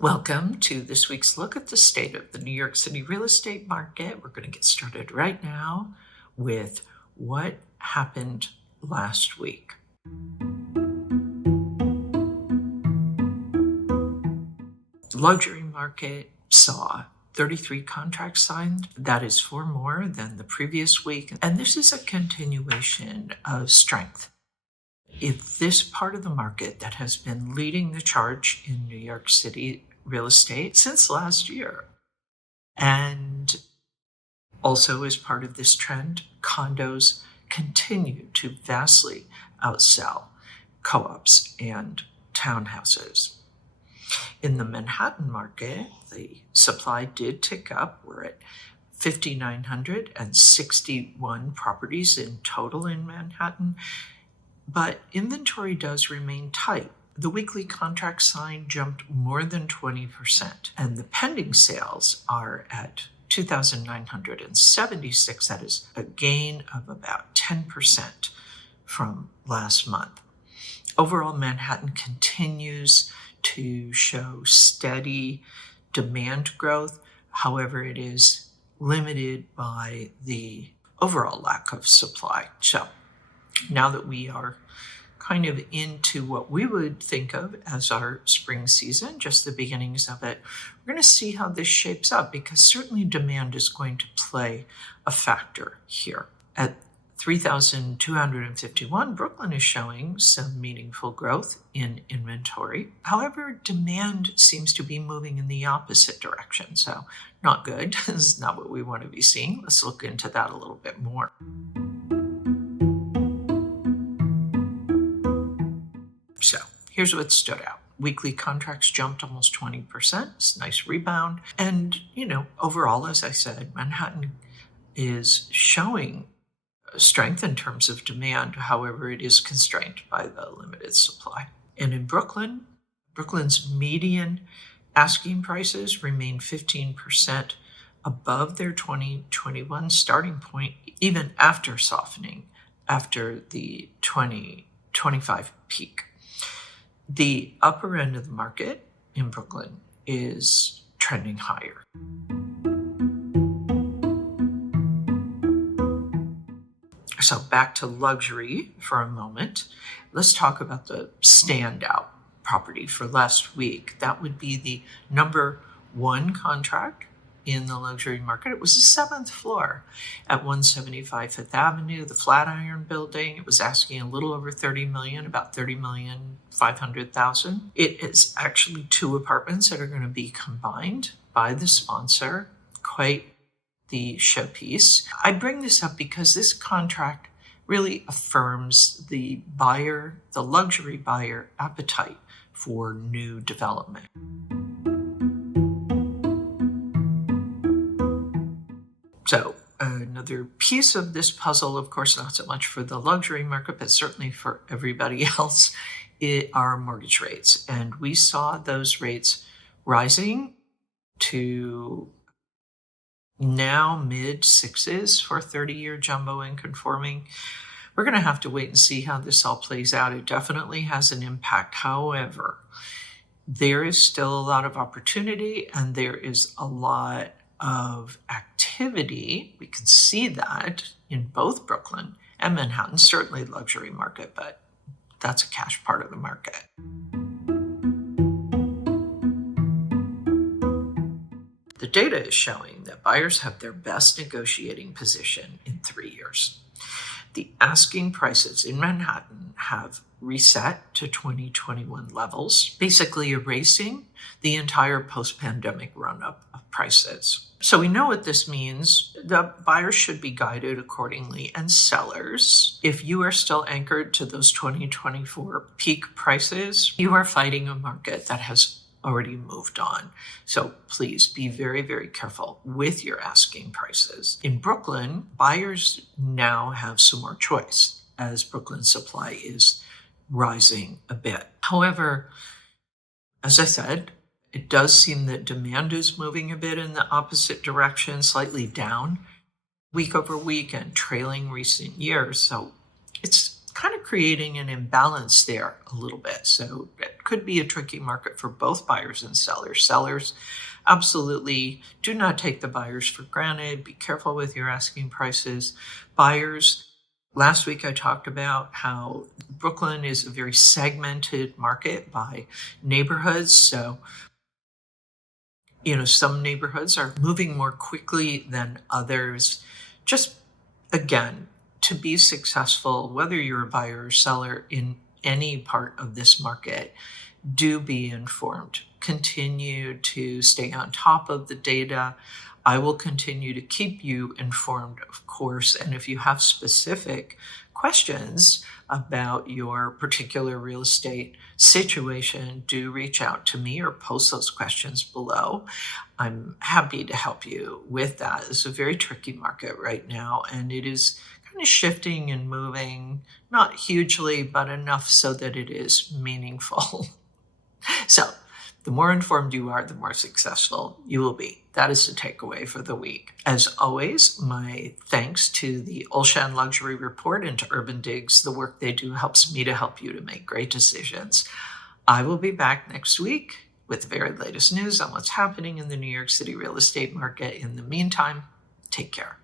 Welcome to this week's look at the state of the New York City real estate market. We're going to get started right now with what happened last week. The luxury market saw 33 contracts signed. That is 4 more than the previous week. And this is a continuation of strength. If this part of the market that has been leading the charge in New York City real estate since last year, and also as part of this trend, condos continue to vastly outsell co-ops and townhouses. In the Manhattan market, the supply did tick up. We're at 5,961 properties in total in Manhattan, but inventory does remain tight. The weekly contract signed jumped more than 20%, and the pending sales are at 2,976. That is a gain of about 10% from last month. Overall, Manhattan continues to show steady demand growth. However, it is limited by the overall lack of supply. So now that we are kind of into what we would think of as our spring season, just the beginnings of it, we're going to see how this shapes up, because certainly demand is going to play a factor here. At 3,251, Brooklyn is showing some meaningful growth in inventory. However, demand seems to be moving in the opposite direction. So not good. This is not what we want to be seeing. Let's look into that a little bit more. So here's what stood out. Weekly contracts jumped almost 20%. It's a nice rebound. And, overall, as I said, Manhattan is showing strength in terms of demand. However, it is constrained by the limited supply. And in Brooklyn, Brooklyn's median asking prices remain 15% above their 2021 starting point, even after softening after the 2025 peak. The upper end of the market in Brooklyn is trending higher. So back to luxury for a moment. Let's talk about the standout property for last week. That would be the number 1 contract in the luxury market. It was the 7th floor at 175 Fifth Avenue, the Flatiron building. It was asking a little over $30 million, about $30,500,000. It is actually 2 apartments that are going to be combined by the sponsor. Quite the showpiece. I bring this up because this contract really affirms the luxury buyer appetite for new development. So another piece of this puzzle, of course, not so much for the luxury market, but certainly for everybody else, are mortgage rates. And we saw those rates rising to now mid-6s for 30-year jumbo and conforming. We're going to have to wait and see how this all plays out. It definitely has an impact. However, there is still a lot of opportunity and there is a lot of activity. We can see that in both Brooklyn and Manhattan, certainly luxury market, but that's a cash part of the market. The data is showing that buyers have their best negotiating position in 3 years. The asking prices in Manhattan have reset to 2021 levels, basically erasing the entire post-pandemic run-up of prices. So we know what this means. The buyers should be guided accordingly, and sellers, if you are still anchored to those 2024 peak prices, you are fighting a market that has already moved on. So please be very, very careful with your asking prices. In Brooklyn, buyers now have some more choice as Brooklyn supply is rising a bit. However, as I said, it does seem that demand is moving a bit in the opposite direction, slightly down week over week and trailing recent years. So it's kind of creating an imbalance there a little bit. So market could be a tricky market for both buyers and sellers. Sellers, absolutely do not take the buyers for granted. Be careful with your asking prices. Buyers, last week I talked about how Brooklyn is a very segmented market by neighborhoods. So, some neighborhoods are moving more quickly than others. Just again, to be successful, whether you're a buyer or seller in any part of this market, do be informed. Continue to stay on top of the data. I will continue to keep you informed, of course. And if you have specific questions about your particular real estate situation, do reach out to me or post those questions below. I'm happy to help you with that. It's a very tricky market right now, and it is kind of shifting and moving, not hugely, but enough so that it is meaningful. So, the more informed you are, the more successful you will be. That is the takeaway for the week. As always, my thanks to the Olshan Luxury Report and to Urban Digs. The work they do helps me to help you to make great decisions. I will be back next week with the very latest news on what's happening in the New York City real estate market. In the meantime, take care.